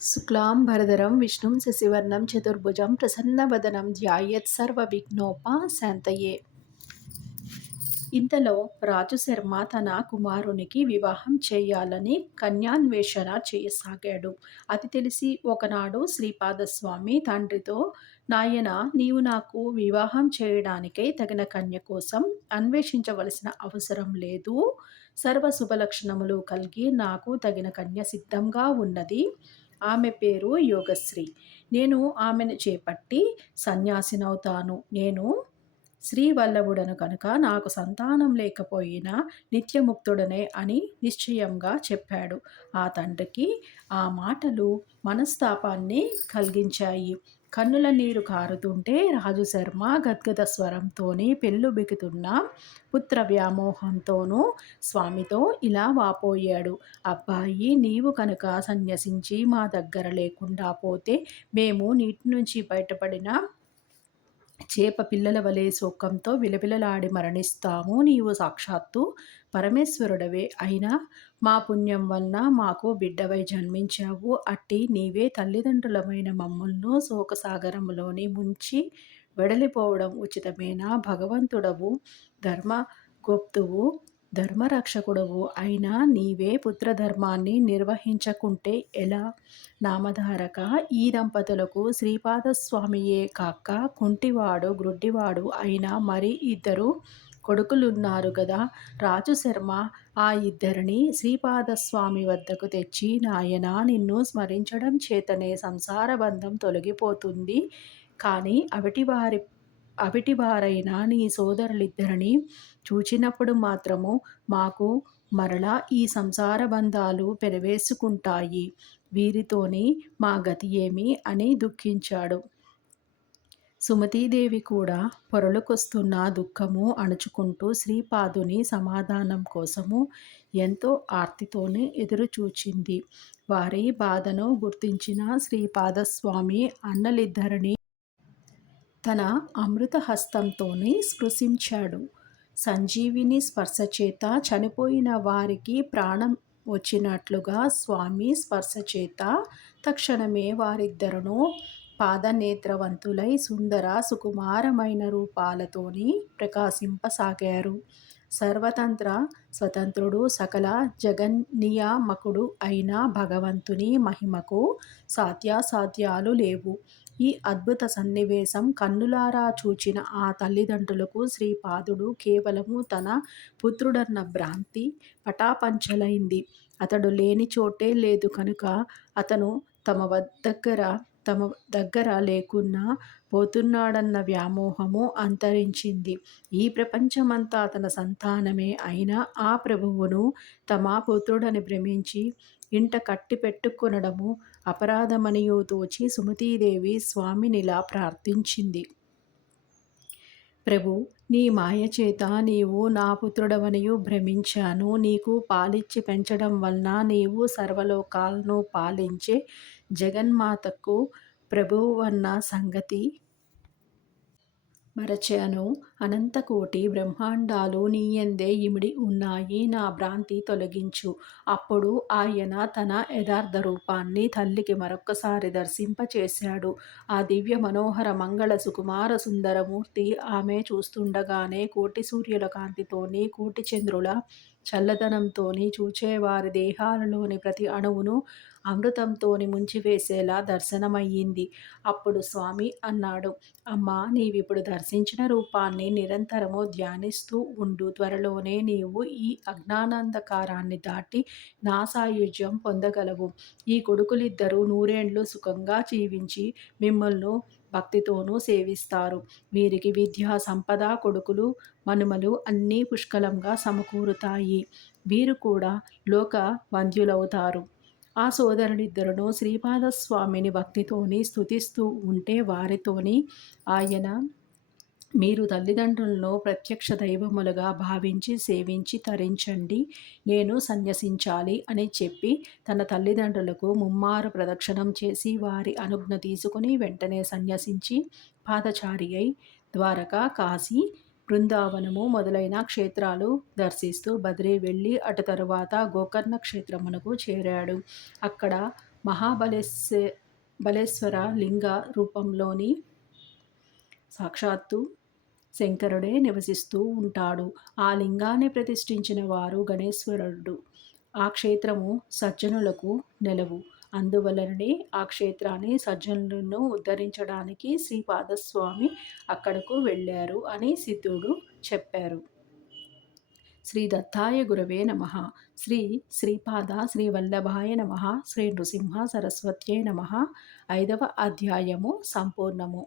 శుక్లాం భరధరం విష్ణుం శశివర్ణం చతుర్భుజం ప్రసన్నవదనం ధ్యాయత్ శాంతయే ఇంతలో రాజు శర్మ తన కుమారునికి వివాహం చేయాలని కన్యాన్వేషణ చేయసాగాడు. అది తెలిసి ఒకనాడు శ్రీపాదస్వామి తండ్రితో నాయన నీవు నాకు వివాహం చేయడానికై తగిన కన్య కోసం అన్వేషించవలసిన అవసరం లేదు. సర్వ శుభలక్షణములు కలిగి నాకు తగిన కన్య సిద్ధంగా ఉన్నది. ఆమె పేరు యోగశ్రీ. నేను ఆమెను చేపట్టి సన్యాసినవుతాను. నేను శ్రీవల్లభుడను కనుక నాకు సంతానం లేకపోయినా నిత్యముక్తుడనే అని నిశ్చయంగా చెప్పాడు. ఆ తండ్రికి ఆ మాటలు మనస్తాపాన్ని కలిగించాయి. కన్నుల నీరు కారుతుంటే రాజు శర్మ గద్గద స్వరంతోని బిగుతున్న పుత్ర వ్యామోహంతోనూ స్వామితో ఇలా వాపోయాడు. అబ్బాయి నీవు కనుక సన్యసించి మా దగ్గర లేకుండా పోతే మేము నీటి నుంచి బయటపడిన చేప పిల్లల వలె శోకంతో విలవిలలాడి మరణిస్తాము నీవు సాక్షాత్తు పరమేశ్వరుడవే. అయినా మా పుణ్యం వలన మాకు బిడ్డవై జన్మించావు. అట్టి నీవే తల్లిదండ్రులమైన మమ్మల్ను శోకసాగరంలోని ముంచి వెడలిపోవడం ఉచితమేనా? భగవంతుడవు ధర్మ గుప్తువు ధర్మరక్షకుడవు. అయినా నీవే పుత్రధర్మాన్ని నిర్వహించకుంటే ఎలా? నామధారక ఈ దంపతులకు శ్రీపాదస్వామియే కాక కుంటివాడు గ్రుడ్డివాడు అయినా మరి ఇద్దరు కొడుకులున్నారు కదా రాజు శర్మ ఆ ఇద్దరిని శ్రీపాదస్వామి వద్దకు తెచ్చి నాయన నిన్ను స్మరించడం చేతనే సంసార బంధం తొలగిపోతుంది. కానీ అవిటి వారి అవిటివారైన నీ సోదరులిద్దరిని చూచినప్పుడు మాత్రము మాకు మరలా ఈ సంసార బంధాలు పెరవేసుకుంటాయి. వీరితోని మా గతి ఏమి? అని దుఃఖించాడు. సుమతీదేవి కూడా పొరలుకొస్తున్న దుఃఖము అణుచుకుంటూ శ్రీపాదుని సమాధానం కోసము ఎంతో ఆర్తితోనే ఎదురుచూచింది. వారి బాధను గుర్తించిన శ్రీపాదస్వామి అన్నలిద్దరిని తన అమృత హస్తంతోనే స్పృశించాడు. సంజీవిని స్పర్శ చేత చనిపోయిన వారికి ప్రాణం వచ్చినట్లుగా స్వామి స్పర్శ చేత తక్షణమే వారిద్దరును పాదనేత్రవంతులై సుందర సుకుమారమైన రూపాలతోని ప్రకాశింపసాగారు. సర్వతంత్ర స్వతంత్రుడు సకల జగన్నియామకుడు అయిన భగవంతుని మహిమకు సాధ్యాసాధ్యాలు లేవు. ఈ అద్భుత సన్నివేశం కన్నులారా చూచిన ఆ తల్లిదండ్రులకు శ్రీపాదుడు కేవలము తన పుత్రుడన్న భ్రాంతి పటాపంచలైంది. అతడు లేని చోటే లేదు కనుక అతను తమ దగ్గర తమ దగ్గర లేకున్నా పోతున్నాడన్న వ్యామోహము అంతరించింది. ఈ ప్రపంచమంతా తన సంతానమే అయినా ఆ ప్రభువును తమ పుత్రుడని భ్రమించి ఇంట కట్టి పెట్టుకొనడము అపరాధమనియో తోచి సుమతీదేవి స్వామినిలా ప్రార్థించింది. ప్రభు నీ మాయ చేత నీవు నా పుత్రుడవనియు భ్రమించాను. నీకు పాలిచ్చి పెంచడం వలన నీవు సర్వలోకాలను పాలించే జగన్మాతకు ప్రభువన్న సంగతి మరచాను. అనంతకోటి బ్రహ్మాండాలు నీయందే ఇమిడి ఉన్నాయి నా భ్రాంతి తొలగించు. అప్పుడు ఆయన తన యథార్థ రూపాన్ని తల్లికి మరొక్కసారి దర్శింపచేశాడు. ఆ దివ్య మనోహర మంగళ సుకుమార సుందరమూర్తి ఆమె చూస్తుండగానే కోటి సూర్యుల కాంతితోని కోటి చంద్రుల చల్లదనంతోని చూచేవారి దేహాలలోని ప్రతి అణువును అమృతంతోని ముంచివేసేలా దర్శనమయ్యింది. అప్పుడు స్వామి అన్నాడు అమ్మా నీవిప్పుడు దర్శించిన రూపాన్ని నిరంతరము ధ్యానిస్తూ ఉండు. త్వరలోనే నీవు ఈ అజ్ఞానాంధకారాన్ని దాటి నా సాయుధ్యం పొందగలవు. ఈ కొడుకులిద్దరూ నూరేండ్లు సుఖంగా జీవించి మిమ్మల్ని భక్తితోనూ సేవిస్తారు. వీరికి విద్యా సంపద కొడుకులు మనుమలు అన్నీ పుష్కలంగా సమకూరుతాయి. వీరు కూడా లోక వంద్యులవుతారు ఆ సోదరులిద్దరును శ్రీపాదస్వామిని భక్తితోని స్థుతిస్తూ ఉంటే వారితోని ఆయన మీరు తల్లిదండ్రులను ప్రత్యక్ష దైవములుగా భావించి సేవించి తరించండి. నేను సన్యసించాలి అని చెప్పి తన తల్లిదండ్రులకు ముమ్మారు ప్రదక్షిణం చేసి వారి అనుజ్ఞ తీసుకుని వెంటనే సన్యసించి పాదచారి అయి ద్వారకా కాశీ బృందావనము మొదలైన క్షేత్రాలు దర్శిస్తూ బద్రీ వెళ్ళి అటు తరువాత గోకర్ణ క్షేత్రమునకు చేరాడు. అక్కడ మహాబలేశ్వ బలేశ్వర లింగ రూపంలోని సాక్షాత్తు శంకరుడే నివసిస్తూ ఉంటాడు. ఆ లింగాన్ని ప్రతిష్ఠించిన వారు గణేశ్వరుడు. ఆ క్షేత్రము సజ్జనులకు నెలవు. అందువలననే ఆ క్షేత్రాన్ని సజ్జనులను ఉద్ధరించడానికి శ్రీపాదస్వామి అక్కడకు వెళ్ళారు అని సిద్ధుడు చెప్పారు. శ్రీ దత్తాయ గురవే నమ. శ్రీ శ్రీపాద శ్రీ వల్లభాయ నమ. శ్రీ నృసింహ సరస్వత్యే నమ. ఐదవ అధ్యాయము సంపూర్ణము.